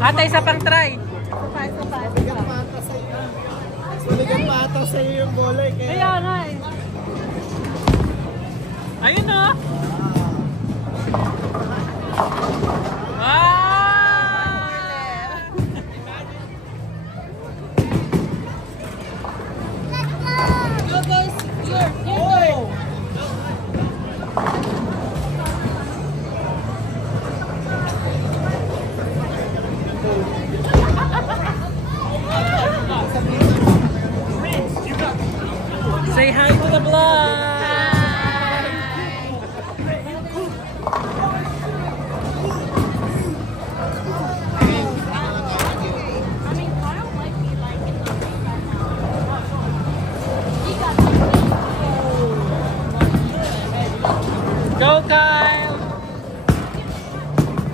Ate, isa pang try. Suligan pa ata sa iyo yung bola eh. Kaya nga eh. Ayun o. Go guys, your Say hi to the vlog. Go Kyle!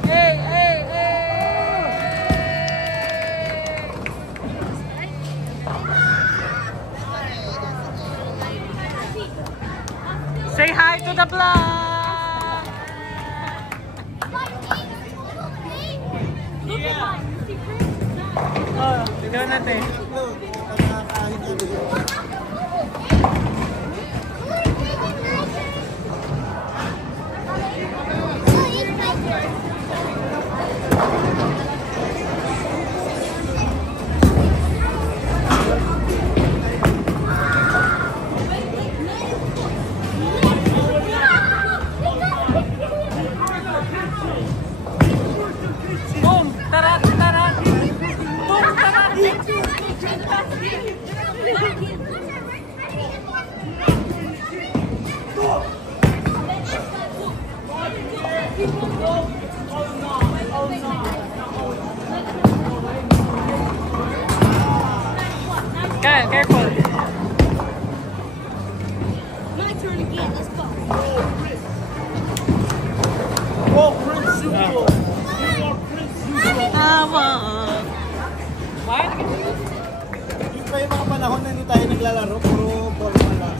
Hey, hey, hey! Say hi to the vlog! Oh, tignan natin. Boom! Tarat! Tarat! Boom! Tarat! Kyle, careful! My turn again, let's go. Oh, Prince Zuko! Yung pa yung mga panahon na hindi tayo naglalaro, puro ball pala.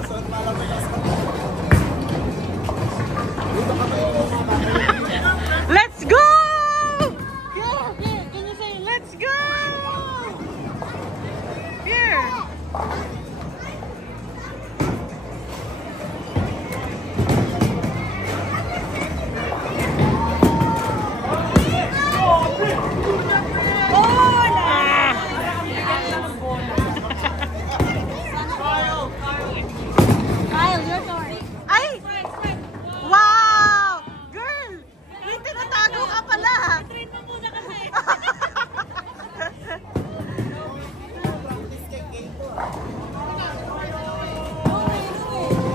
Kasuot pala may kasama. Dito ka tayo mga kapatid. Let's go! Go! Here, can you say let's go? Here! Kyle, your turn. Ay! Wow! Girl! May tinatago ka pala! Train mo muna kasi.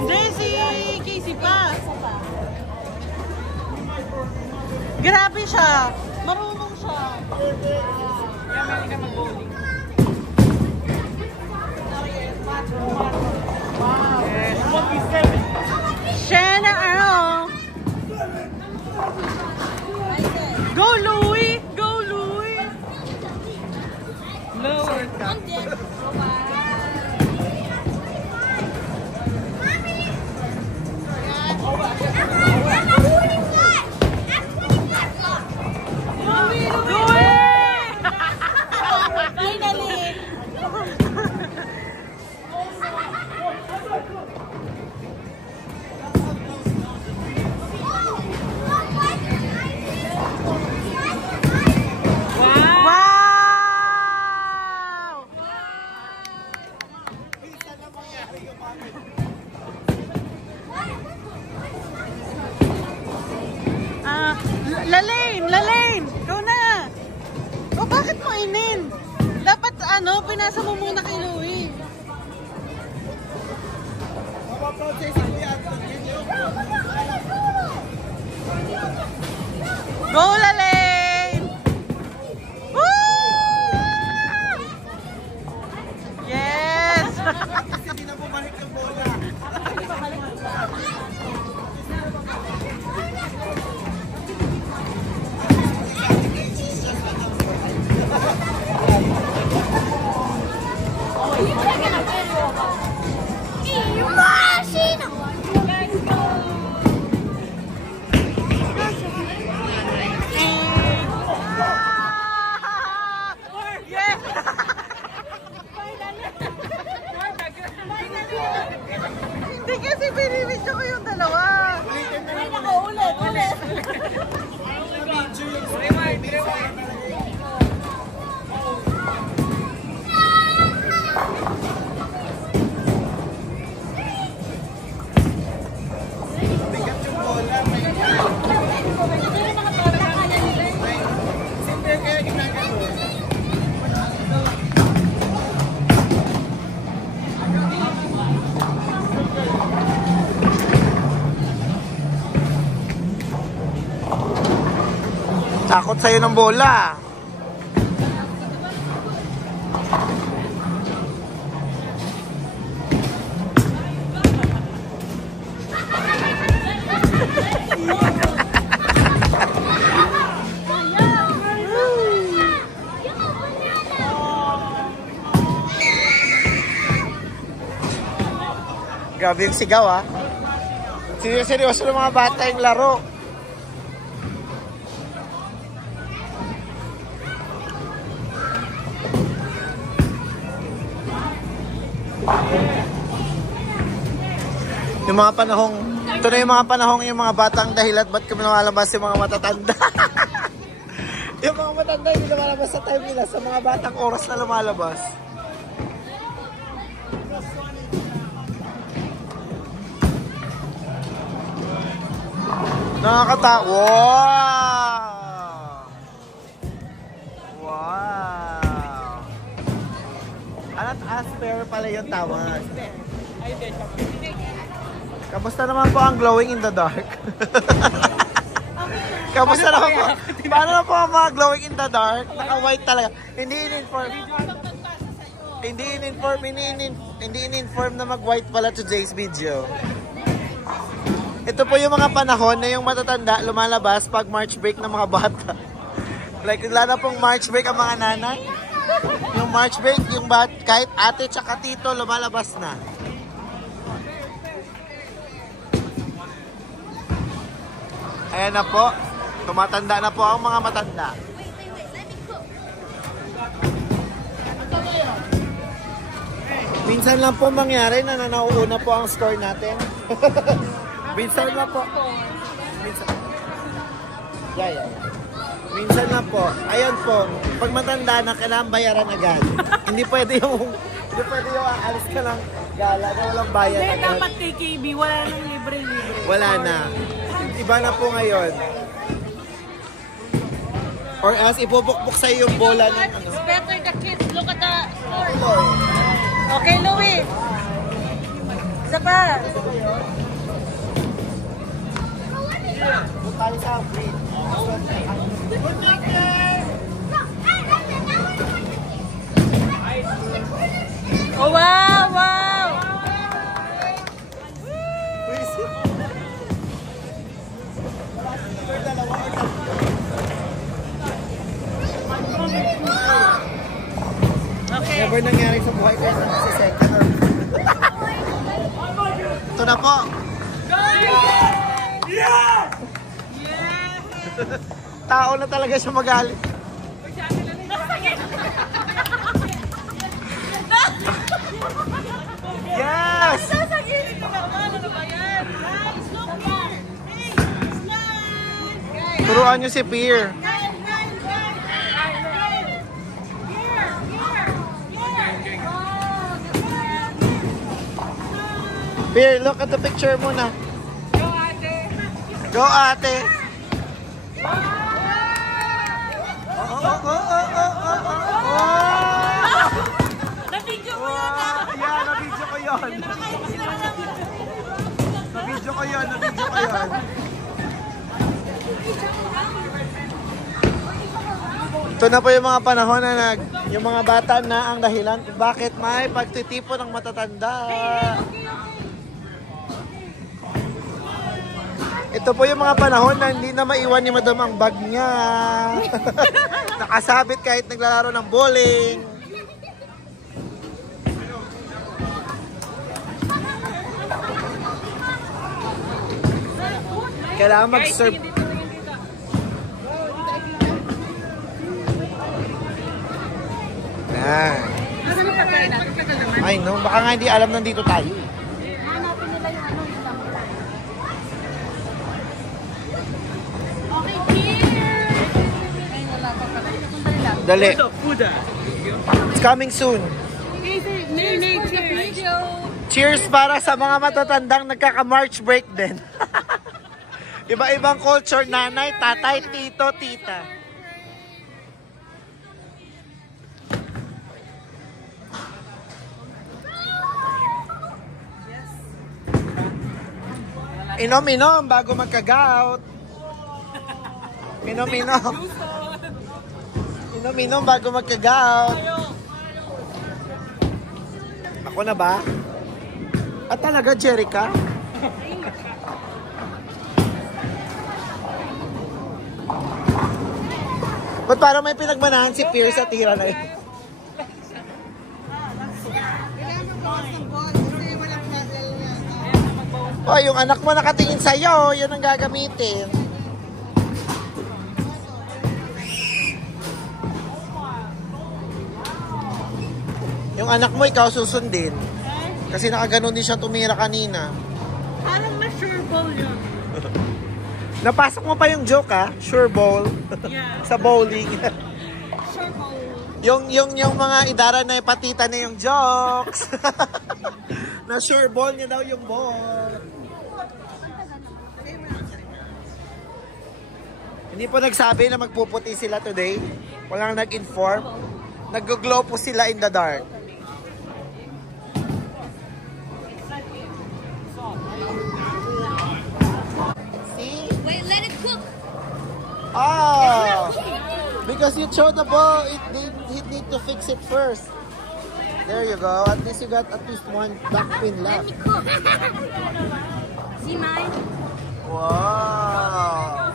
Hindi, si Casey pa. Grabe siya. Marunong siya. Kaya may ka mag-bowling. Yes. Shanna Earl. Go Louie! Go Louie! Lower ka. Lalaine! Go na! O bakit mo inin? Dapat pinasa mo muna kay Louie. Go Lalaine! Woo! Yes! Hindi na bumalik yung bola. Takot sa'yo ng bola. Grabe yung sigaw, ha? Seryoso ng mga bata yung laro. Yung mga panahong, ito na yung mga panahong yung mga batang dahilan ba't kami lumalabas yung mga matatanda. Yung mga matanda yung lumalabas sa time nila sa mga batang oras na lumalabas. Nakakatawa! Wow! Wow! Alat asper pala yung tawag. Kamusta naman po ang glowing in the dark? Kamusta naman po? Paano na po ang mga glowing in the dark? Naka-white talaga. Hindi in-inform na mag-white pala to Jay's video. Ito po yung mga panahon na yung matatanda lumalabas pag March break ng mga bata. Like, lalo pong March break ang mga nanay. Yung March break, yung kahit ate tsaka tito lumalabas na. Ayan na po. Tumatanda na po ang mga matanda. Minsan lang po mangyari na nauuna po ang score natin. Minsan lang po. Minsan. Yeah. Minsan lang po. Ayun po. Pag matanda na, kailangan bayaran agad. Hindi pwede yung aalis ka lang gala na walang bayad agad. Hindi, dapat KKB. Wala nang libre-libre. Wala na. Iba na po ngayon. Or else, ipupukpuk sa'yo yung bola ng ano. It's better the kids look at the score. Okay, Louie. Isa pa. Tayo sa break. Oh, wow, wow. Okay. Never nangyari sa buhay ko sa second or... Ito na po. Yeah! Tao na talaga siya magalit. Yes! Turuan nyo si Pierre. Pierre, look at the picture muna. Go, ate! Go, ate! Na-video ko yan, ah! Yeah, na-video ko yun. Na-video ko yun. Ito na po yung mga panahon na yung mga bata na ang dahilan kung bakit may pagtitipon ng matatanda. Ito po yung mga panahon na hindi na maiwan ni Madam ang bag niya. Nakasabit kahit naglalaro ng bowling. Kailangan mag-serve. Yan. Ay no, baka nga hindi alam nandito tayo. Dali. It's coming soon. Cheers para sa mga matatandang nagkaka-March break din. Iba-ibang culture, nanay, tatay, tito, tita. Inom-inom bago magka-gout. Inom-inom. Inom-inom bago magkagaw. Ako na ba? At talaga, Jerica? Ba't parang may pinagmanahan si Pierce at tira na yun? Oh, yung anak mo nakatingin sa'yo, yun ang gagamitin. Yung anak mo, ikaw susundin. Kasi nakaganon din siya tumira kanina. Parang ma-sure ball yun. Napasok mo pa yung joke, ha? Sure ball. Yeah. Sa bowling. Sure ball. yung mga idara na ipatita na yung jokes. Na sure ball niya daw yung ball. Hindi po nagsabi na magpuputi sila today. Walang nag-inform. Nag-glow po sila in the dark. See? Wait, let it cook. Oh! Because you throw the ball, he need to fix it first. There you go. At least you got at least one back pin Let left. me cook. See mine? Wow!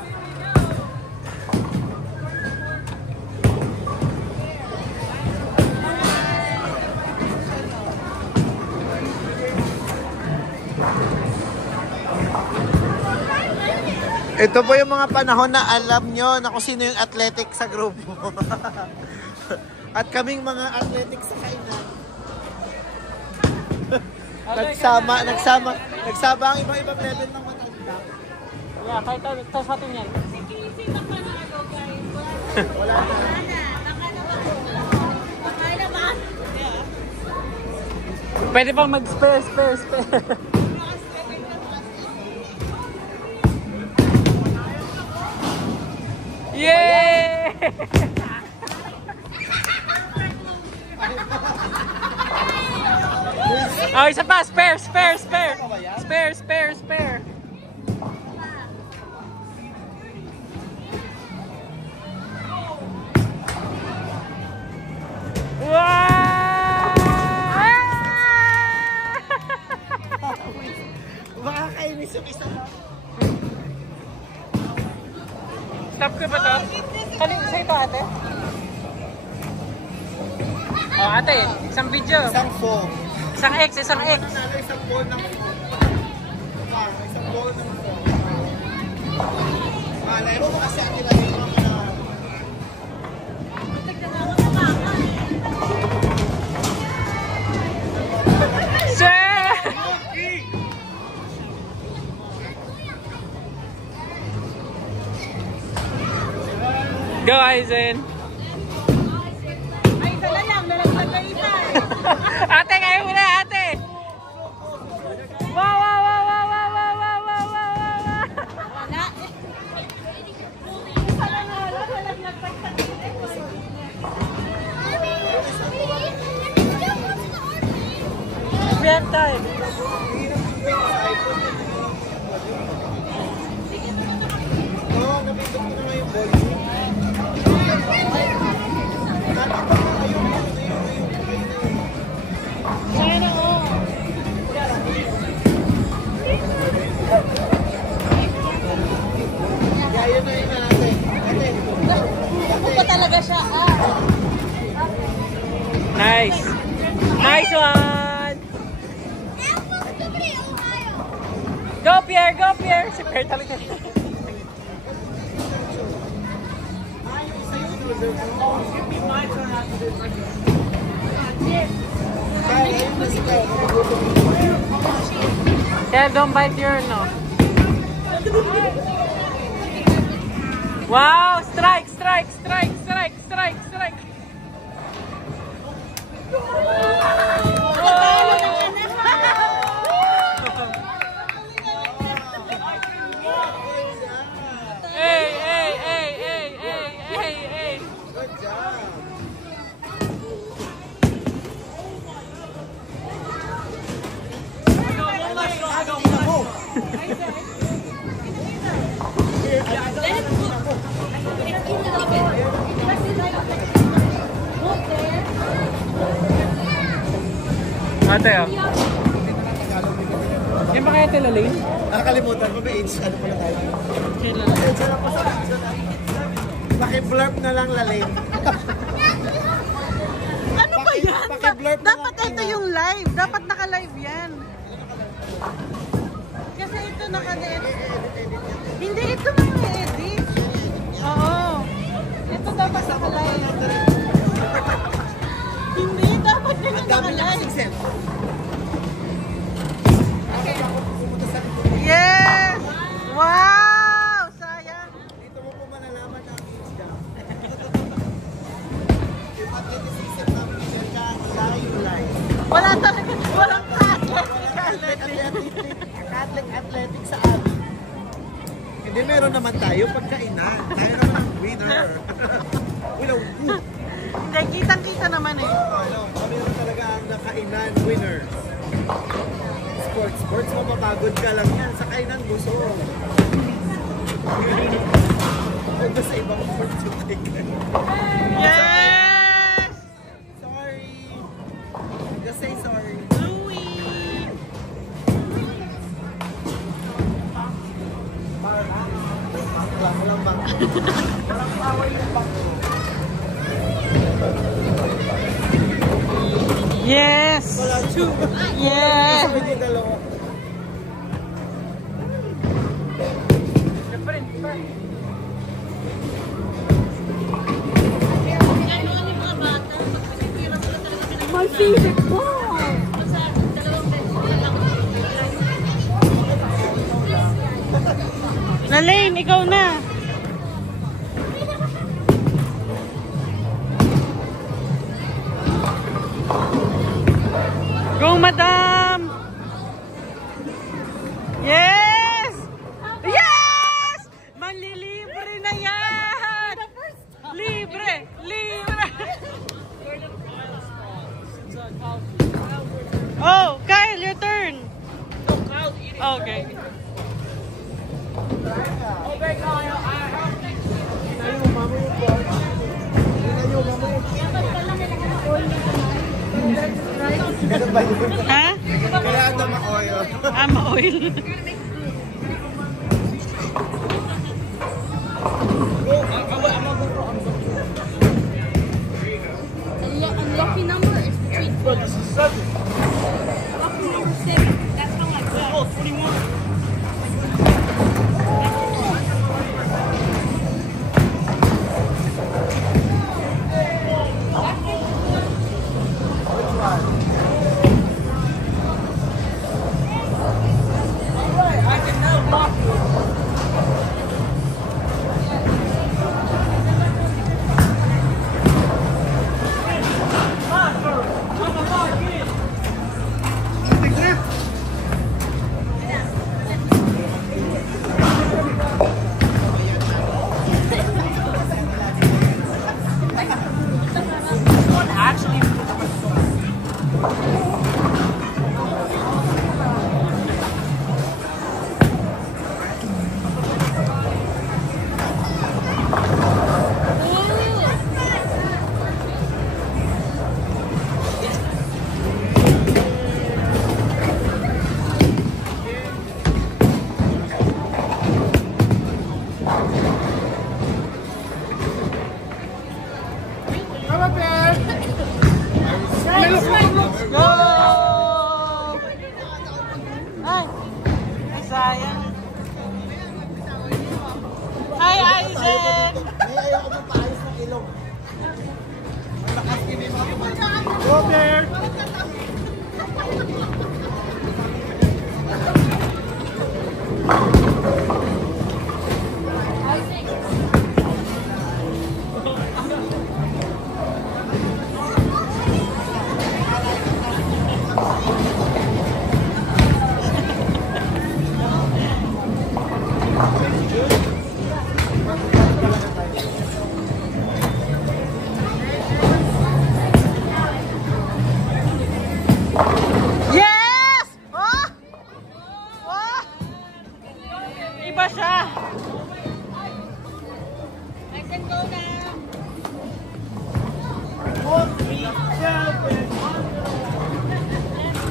Ito po yung mga panahon na alam nyo na kung sino yung athletic sa grupo. At kaming mga athletic sa kainan. nagsama ang ibang level ng matanda. Yeah, kahit tayo sa atin yan. Wala na. Pwede pang mag-spare. Yay! Oh, isa pa, spare. Makakainis yung isa lang. Stop ko ba to? Kaling sa ito, ate? Oh, ate, isang video. Isang phone. Isang X. Isang ball ng phone. Isang ball ng phone. Malay mo kasi atin lang yung mga Sir! Go, Aizen! Ay, dala lang. Nalaglag na isa eh. Ate, kayo muna, ate! Wow! Wala. Isa lang nga lang. Nalaglag pa isa. We have time. Oo, napindot ko na nga yung ball. Yun na natin. Ako pa talaga siya. Nice. Nice one. Go, Pierre. Si Pierre talaga. Yeah, don't bite your no. Wow, strike. Hey. Good job. Let it cook. Ate, oh. Yan ba kaya ito Lalaine? Nakakalimutan ko, may age, ano pala tayo? Kailan? Age na po sa Paki-blurb na lang Lalaine. Ano ba yan? Paki-blurb na Dapat lang ito yung live. Dapat naka-live yan. Kasi ito naka-edit. Hindi ito mga edit. Oo. Ito dapat naka-live. Hindi, dapat yun yung naka-live. Yes! Wow! Sayang. Dito mo po malalaman ang age ka. Yung athleticism ng picture ka, layo-layo. Wala talaga. Walang Athletic sa amin. Hindi, meron naman tayo pagkainan. Tayo naman ang winner. Ulo. Hindi, kitang-kita naman eh. Kami naman talaga ang nakainan winner. Sports, mapapagod ka lang yan. Sa kainan, busog. Huwag na sa ibang sports yung kainan. Yes! Sorry. Just say sorry. Louie! Walang bang. Walang power yung bang. Yes! Wala two. Yes! Sabi niyo dalawa. My favorite ball. Lalaine, ikaw na. Go, madam! Yes! Yes! Manlilibre na yan! Libre! Libre! Oh, Kyle, your turn! Okay. Ganun ba yun? Ha? Kaya ito ma-oil. Ma-oil. Lucky number is between 4. Lucky number 7. That's how I got. Oh, 21. Go! Ay, sayang. Hi, Isaac! Ayaw ko magpaayos ng ilong. Malakas kinin ako. Go there! Yes! Oh! Oh! Iba siya. I can go now. 4, 3, 7, 1.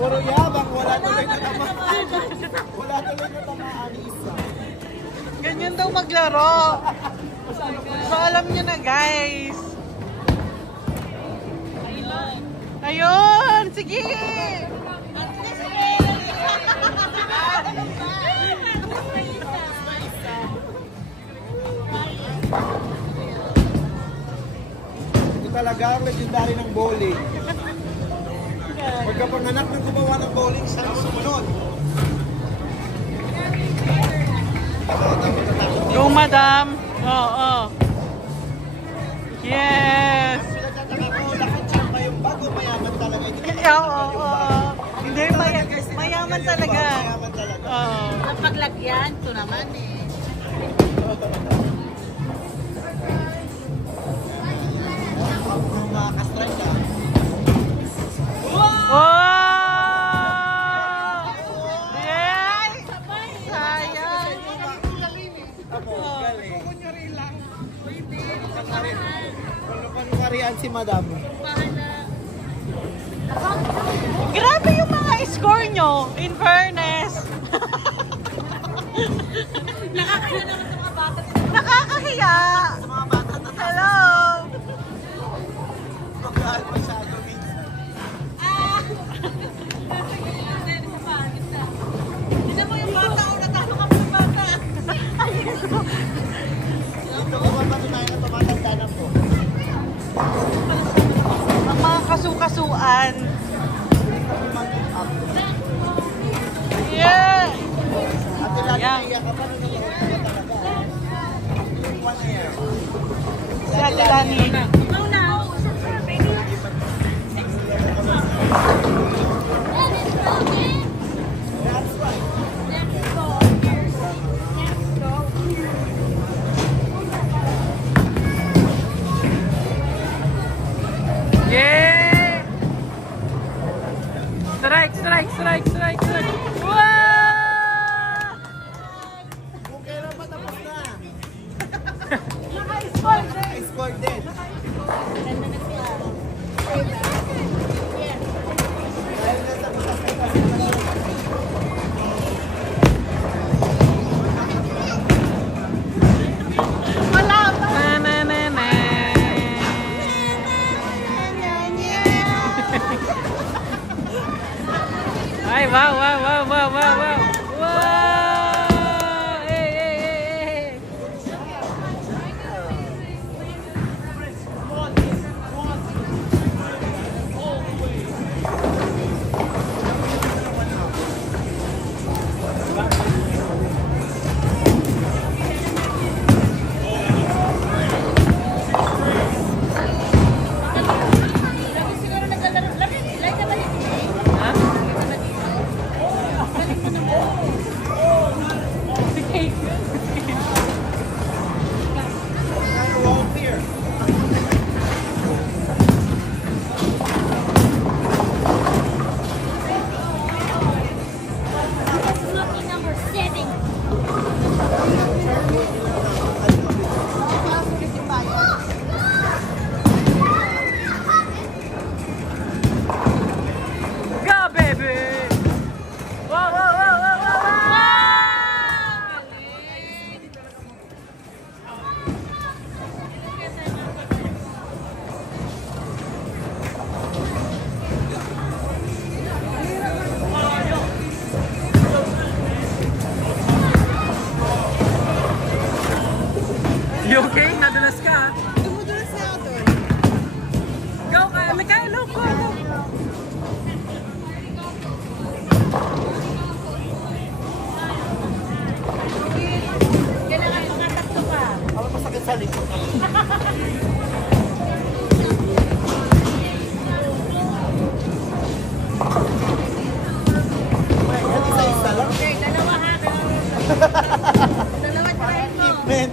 Puro yabang, wala tuloy na tamaan. Wala tuloy na tamaan isa. Ganyan daw maglaro. So alam niyo na guys. Ayun! Sige! Ito talaga ang legendary ng bowling. Pagkapanganak ng gumawa ng bowling, siya ang sumunod. Go, madam! Oo. Yes! Pinagtataka ko, lahat siya pa yung bago mayaman talaga. Oo. Hindi, mayaman talaga. Mayaman talaga. Oo. Ang paglagyan, ito naman eh. Ang mga ka-strike ah. Oh! Yes! Sayang! Ako, galing. Panukarian si madam. Grabe yung mga score nyo, in fairness. Nakakaya naman sa mga bata. Nakakahiya. Sa mga bata na Hello. pagkaan masyado minsan. Tignan mo yung bata o natalo ka sa bata. Ito ko ba tayo na tumatanda na po? Ang mga kasukasuan. Yeah. At ilagi Sayang. naiyak ka pa nung naman talaga. Yung one na yan. Si Ate Lani. Oh no. That's right. Yeah! Strike, strike, strike, strike, strike. Wow! Kung kailan pa tapos na. Naka-score din. I scored din. Wala pa. Na, na, na, na. Ay, wow, wow, wow, wow, wow, wow. Wow! Hey, hey, hey, hey. Siguro naglalaro. Like na balik. Ha? Wall here. Lucky number 7. Go, baby! Wow, wow, wow, wow, wow, wow! You okay? Nadulas ka? Dumudulas na ako doon. Go, Mikaelo, go! Kailangan mga tatlo pa. Ako masakit sa likod. Yan, isa-isa lang. Okay, dalawa ha. Dalawa try mo. Men,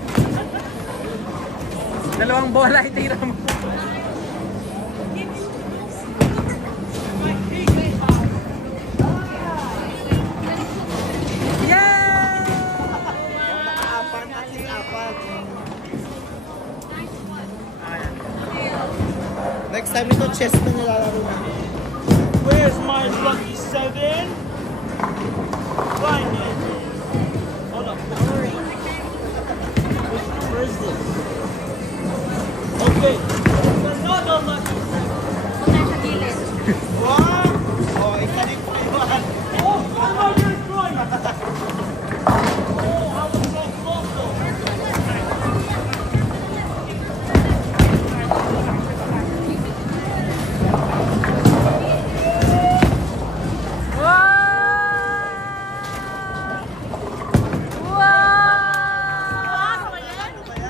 Dalawang bola, itira mo. Yeah! apat at least apat. Next time ito, chess na nilalaro na. Where's my lucky 7. Fine. Hold up. Where is this? Okay. Another lucky. Punta sa gilid. Wow! Oh, ikalit mo yun. Oh, my God, oh, I was so close though.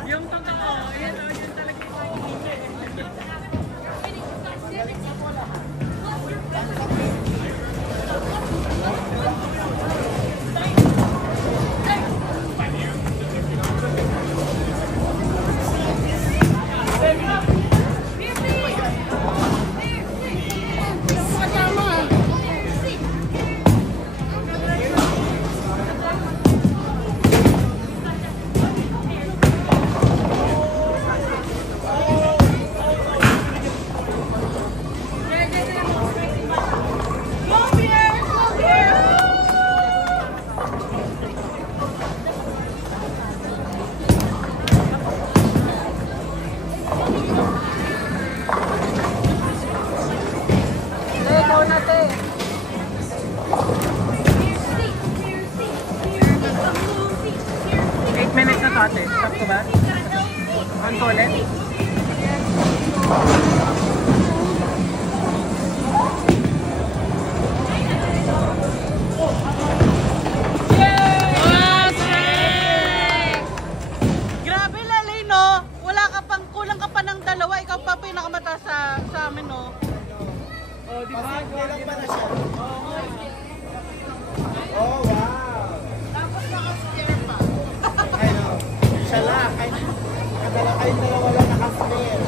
Yung totoo, yun talaga Ikaw natin. 8 minutes na to ate. Stop ko ba? On ko ulit? Grabe lalay, no? Wala ka pang, kulang ka pa ng dalawa. Ikaw pa pinakamataas sa amin, no? Oh, di ba? Ilang pa na siya? Oh, wow. Tapos naka-steer pa. I know. Siya lang. Kayong dalawa lang naka-flare.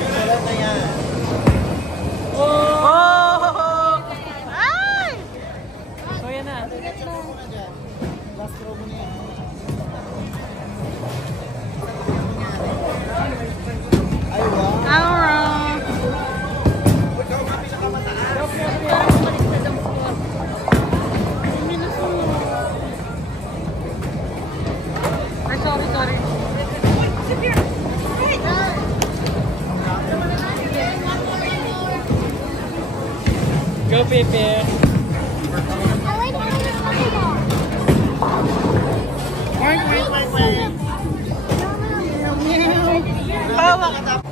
Wala na yan. Oh! Ay! So yan na. Last row mo na yan. Ay, wow. Alright. Ikaw nga pinakamataas. Ay, sorry. Go, Pepe. Bawak.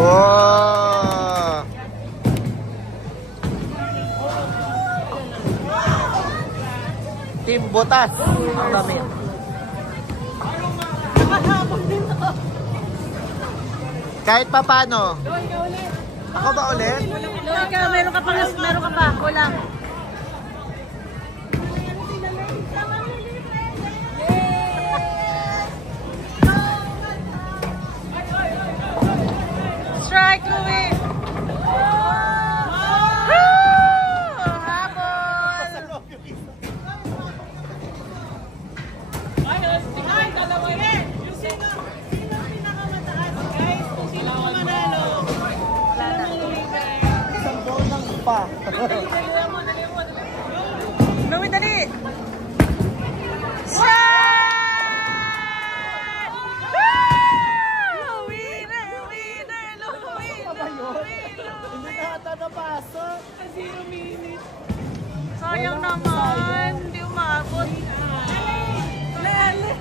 Wow! Team Botas ang damit. Kahit pa paano. Ako ba ulit? Meron ka pa. Wala. Strike, Louie! Habol! Ayos, tingnan yung dalawa yan. Yung sino pinakamataas, guys? Kung sino manalo. Wala na. Isang ball lang pa. Louie, dali! Shot! Hindi na ata napasok. Sayang naman. Hindi umabot. Lele.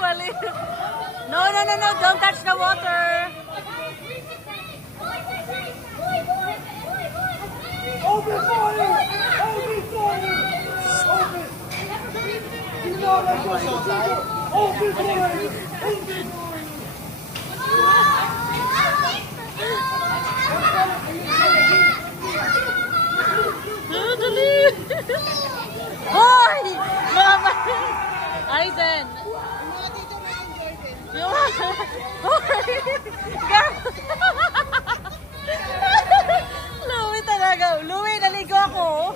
Mali. No. Don't touch the water. Open fire! Open fire! Open! You know that's what I'm saying. Open fire! Open fire! Dali! Hoy! Mama! Aiden! Yung Hoy! Louie talaga. Louie, naligo ako.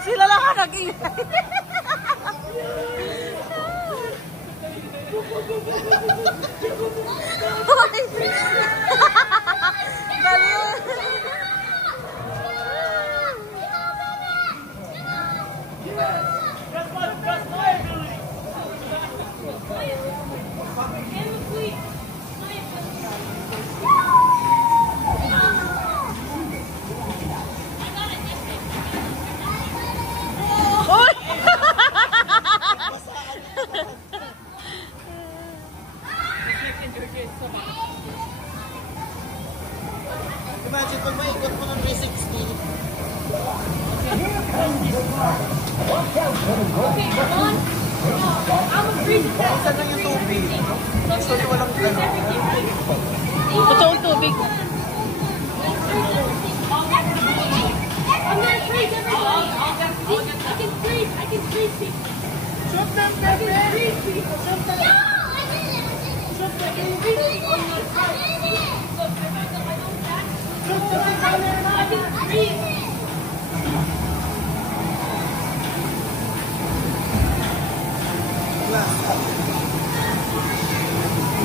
Sila lang ang nag-ingay. Hoy! Dali! Imagine pag maikot mo ng 360. Saan lang yung tubig? Actually, walang gano'n. Totoong tubig.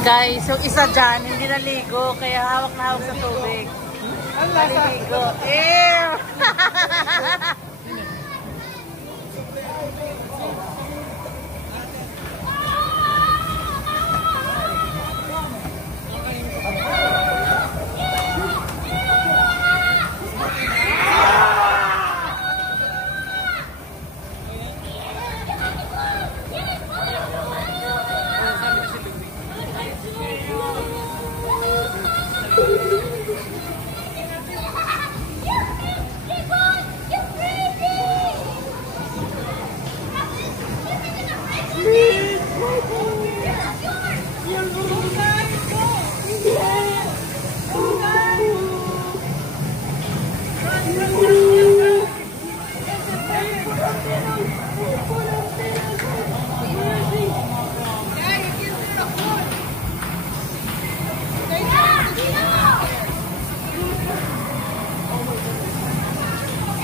Guys, yung isa dyan, hindi naligo, kaya hawak na hawak sa tubig. Naliligo. Ew!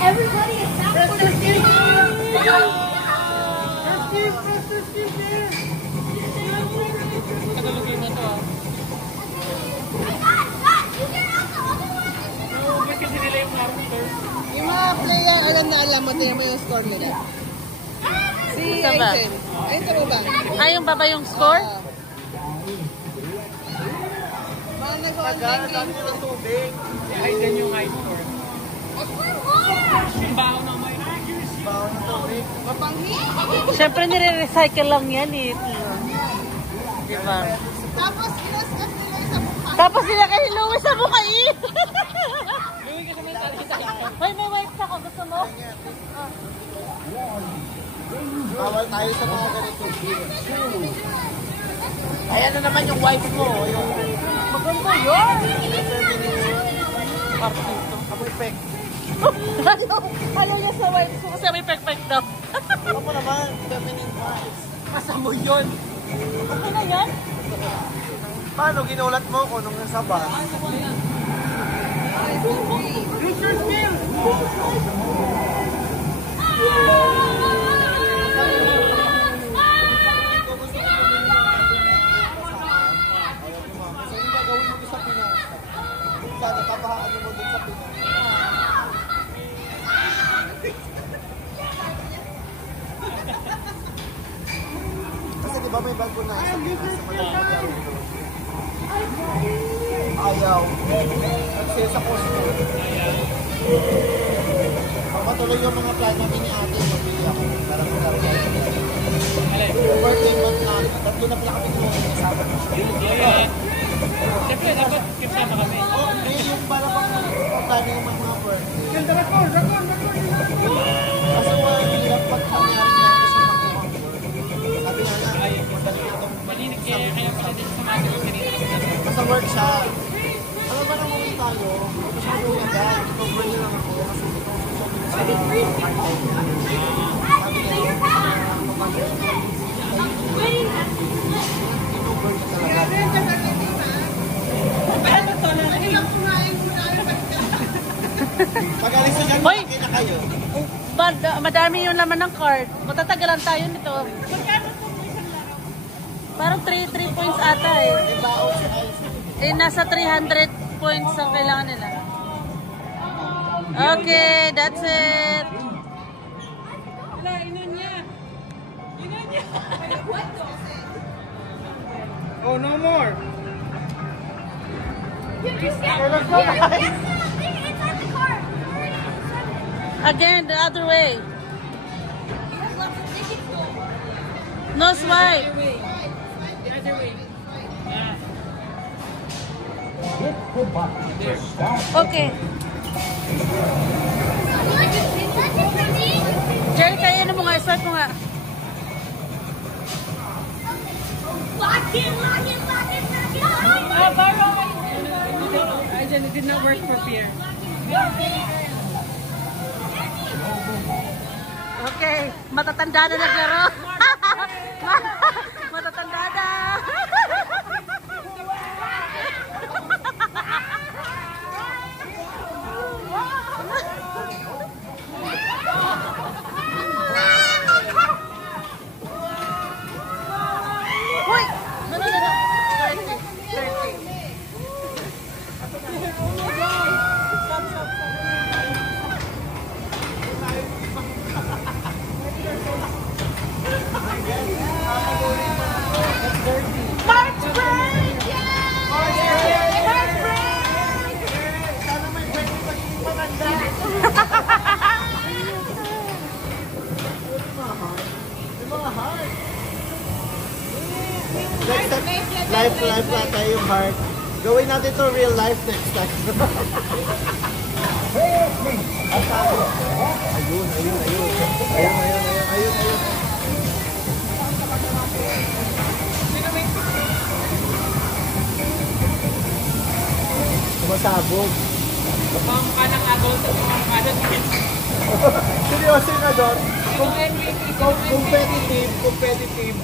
Everybody is not for the Tagalogin na to. Ba't kasi nila yung master? Yung mga player, alam mo, tingnan mo yung score nila. Si Isa ba? Aizen. Ayun sa baba. Ay, yung baba yung score? Mga nag-online Tagal, game. dami nyo ng tubig. Ay, din yung high score. Yung baho ng may Bawa ng tubig. Mapanghi. Siyempre, nire-recycle lang yan eh. Diba? Tapos, kinaskas nila sa mukha. Tapos sila kay Louie sa mukha eh. Louie ka naman talaga sa akin. Hoy, may wipes ako. Gusto mo? Bawal tayo sa mga ganito. Ayan na naman yung wife mo. Yung Maganda yun. amoy pek. Ano niya sa wipes ko kasi may pek-pek daw. Ano mo naman? Feminine vibes. Kasamo yun. Okay na yan? Paano ginulat mo ko nung nasa bus? Sana tapahaan mo dun sa Pinas. Kasi di ba may bago na sa Pinas sa Malapit? Ayaw. Kasi sa Costco. Matuloy yung mga plan namin ni ate. Mabili ako. Para ko lang yan. Birthday month na. Tatlo na pala kami nung kasama. Siyempre, dapat kasama kami. Oh, yung para bang plan yung mga birthday. Kasi hirap pag nangyari na kasi nakuha ang work. Sabi nga na, madali na itong Malinig kaya pala din sa mga Pag alis na dyan, Hoy! malaki na kayo. Madami yung laman ng card. Matatagalan tayo nito. Parang 3 points ata eh. Nasa 300 points ang kailangan nila. Okay, that's it. Oh, no more. Again, the other way. No swipe. Okay. Jerry, kaya mo nga. Swipe mo nga. It did not work for fear. Okay, matatanda na naglaro. Matatanda na. Hoy! No. 30. March break! March break! Sana may pwede maging maganda. Yung mga heart. Next time, life na tayo yung heart. Gawin natin to real life next time. Ayun. Sumasabog. Mukha ng adult at mukha ng kids. Seryoso na doon. Competitive.